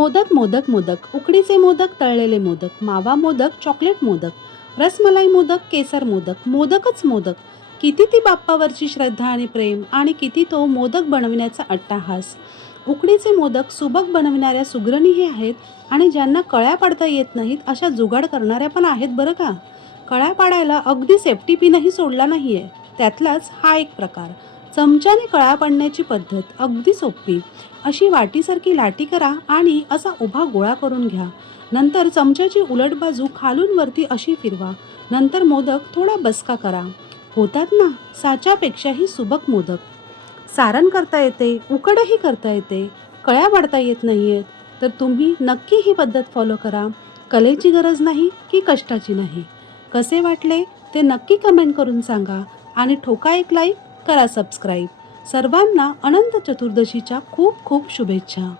मोदक मोदक मोदक, उकडीचे मोदक, तळलेले मोदक, मावा मोदक, चॉकलेट मोदक, रसमलाई मोदक, केसर मोदक, मोदकच मोदक. किती ती बाप्पावरची श्रद्धा आणि प्रेम, आणि किती तो मोदक बनविण्याचा अट्टाहास. उकडीचे मोदक सुबक बनविणाऱ्या सुगरणीही आहेत, आणि ज्यांना कळ्या पाडता येत नाहीत अशा जुगाड करणाऱ्या पण आहेत बरं का. कळ्या पाडायला अगदी सेफ्टी पिनही सोडला नाही आहे. त्यातलाच हा एक प्रकार. चमच्याने कळ्या पाडण्याची पद्धत अगदी सोपी. अशी वाटीसारखी लाटी करा आणि असा उभा गोळा करून घ्या. नंतर चमच्याची उलट बाजू खालून वरती अशी फिरवा. नंतर मोदक थोडा बसका करा. होतात ना साच्यापेक्षाही सुबक मोदक. सारण करता येते, उकडही करता येते, कळ्या पाडता येत नाही आहेत, तर तुम्ही नक्की ही पद्धत फॉलो करा. कलेची गरज नाही की कष्टाची नाही. कसे वाटले ते नक्की कमेंट करून सांगा, आणि ठोका एक लाईक, करा सबस्क्राईब. सर्वांना अनंत चतुर्दशीच्या खूप खूप शुभेच्छा.